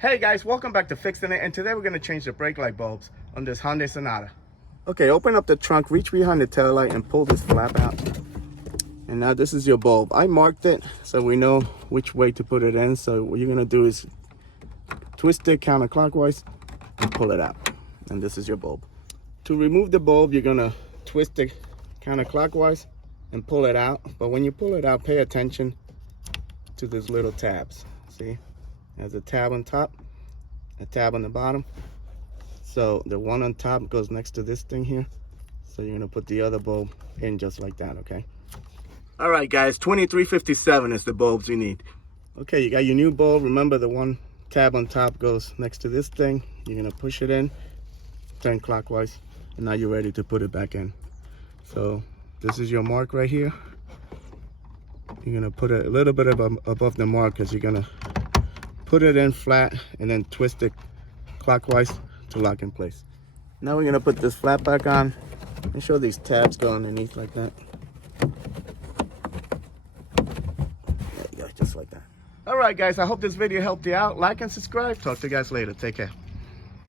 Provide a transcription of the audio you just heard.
Hey guys, welcome back to Fixin' It, and today we're going to change the brake light bulbs on this Hyundai Sonata. Okay, open up the trunk, reach behind the tail light and pull this flap out. And now this is your bulb. I marked it so we know which way to put it in. So what you're going to do is twist it counterclockwise and pull it out. And this is your bulb. To remove the bulb, you're going to twist it counterclockwise and pull it out. But when you pull it out, pay attention to these little tabs. See? There's a tab on top, a tab on the bottom. So the one on top goes next to this thing here. So you're gonna put the other bulb in just like that, okay? All right, guys, 2357 is the bulbs you need. Okay, you got your new bulb. Remember the one tab on top goes next to this thing. You're gonna push it in, turn clockwise, and now you're ready to put it back in. So this is your mark right here. You're gonna put it a little bit above the mark because you're gonna put it in flat and then twist it clockwise to lock in place. Now we're gonna put this flap back on. Make sure these tabs go underneath like that. There you go, just like that. All right, guys, I hope this video helped you out. Like and subscribe. Talk to you guys later. Take care.